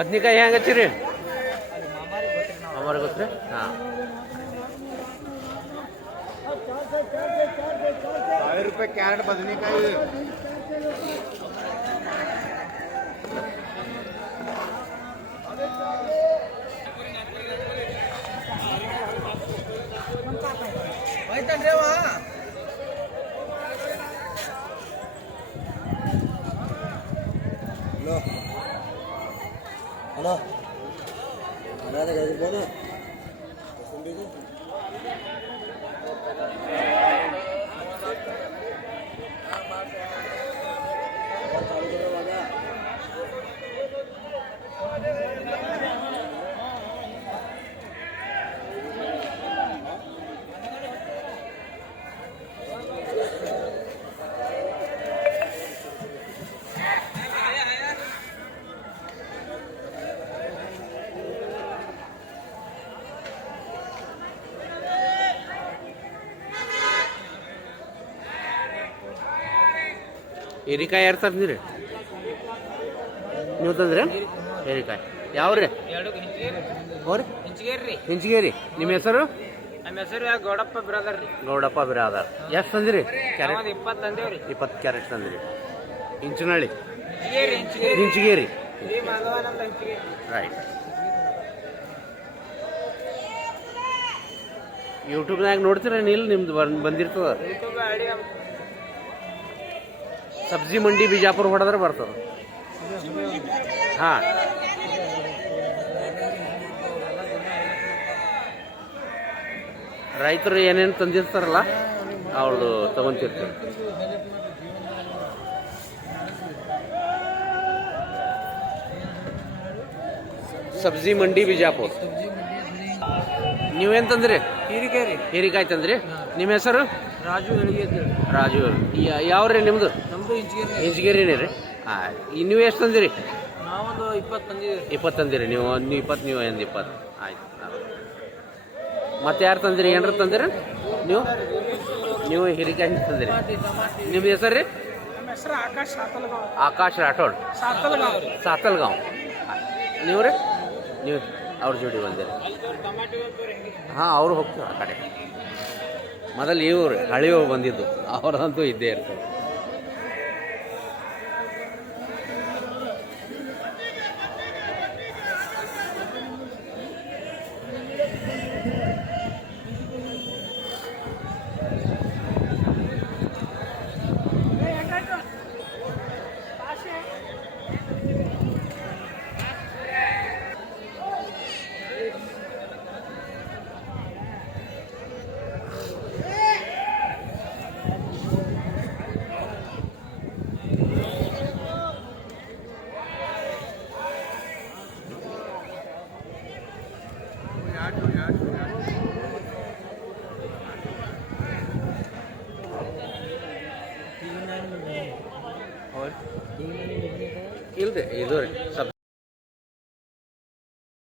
ಬದ್ನಿಕಾಯಿ ಹೆಂಗೆ ಹಚ್ಚಿರಿ? ಅಮರ ಗೊತ್ತ್ರಿ? ಹಾಂ, ₹1000 ಕ್ಯಾರೆಟ್ ಬದನೆಕಾಯಿ. ಹಲೋ ಹಲೋ ಹೀರಿಕಾಯಿ ಯಾರು ತಂದಿರಿ? ನೀವು ತಂದ್ರಿ ಹೀರಿಕಾಯಿ? ಯಾವ್ರಿ? ಅವ್ರಿ ಹಿಂಚಗೇರಿ. ನಿಮ್ಮ ಹೆಸರು? ನಮ್ಮ ಹೆಸರು ಗೌಡಪ್ಪ ಬ್ರದರ್ ರೀ. ಗೌಡಪ್ಪ ಬಿರಾದರ್. ಎಷ್ಟು ತಂದಿರಿ ಕ್ಯಾರೆಟ್? 20 ತಂದೇವ್ರಿ. 20 ಕ್ಯಾರೆಟ್ ತಂದಿರಿ. ಇಂಚನಹಳ್ಳಿ ಹಿಂಚಗೇರಿ ಹಿಂಚಗೇರಿ. ಮಾಧವ ನಮ್ಮ ಹಿಂಚಗೇರಿ. ರೈಟ್. ಯೂಟ್ಯೂಬ್ನಾಗ ನೋಡ್ತೀರ ನೀಲ್? ನಿಮ್ದು ಬಂದಿರ್ತದ. ಯೂಟ್ಯೂಬ್ ಐಡಿ ಸಬ್ಜಿ ಮಂಡಿ ಬಿಜಾಪುರ ಹೊಡೆದ್ರೆ ಬರ್ತದೆ. ಹಾಂ, ರೈತರು ಏನೇನು ತಂದಿರ್ತಾರಲ್ಲ ಅವ್ರದ್ದು ತಗೊಂತಿರ್ತೀವಿ. ಸಬ್ಜಿ ಮಂಡಿ ಬಿಜಾಪುರ. ನೀವೇನು ತಂದ್ರಿ? ಹೀರಿಕಾಯಿ ತಂದ್ರಿ. ನಿಮ್ಮ ಹೆಸರು? ರಾಜು ಹೇಳಿಗೆ. ರಾಜು. ಯಾವ್ರಿ ನಿಮ್ಮದು? ನಮ್ಮದು ಹಿಂಚಗೇರಿನೇ ರೀ. ಹಾಂ, ನೀವು ಎಷ್ಟು ತಂದಿರಿ? ನಾವೊಂದು 20 ತಂದಿದ್ದೀವಿ. 20 ತಂದಿರಿ. ನೀವು 20, ನೀವು ಒಂದು 20. ಆಯ್ತು. ಮತ್ತೆ ಯಾರು ತಂದಿರಿ? ಏನಾರು ತಂದಿರಿ ನೀವು ಹೀರಿಕಾಯಿ ತಂದಿರಿ. ನಿಮ್ಮ ಹೆಸರು ರೀ? ನಮ್ಮ ಹೆಸರು ಆಕಾಶ್ ಸಾತಲ್ಗಾಂವ್. ಆಕಾಶ್ ರಾಠೋಡ್, ಸಾತಲ್ಗಾಂವ್. ನೀವು ರೀ? ನೀವು ಅವ್ರ ಜೋಡಿ ಬಂದಿರಿ? ಹಾಂ, ಅವರು ಹೋಗ್ತೀವಿ ಆ ಕಡೆ. ಮೊದಲು ಇವ್ರು ಹಳಿಯವ್ರು ಬಂದಿದ್ದು, ಅವ್ರದಂತೂ ಇದ್ದೇ ಇರ್ತದೆ. ಇಲ್ರಿ, ಇದು ರೀ ಸಬ್ಜಿ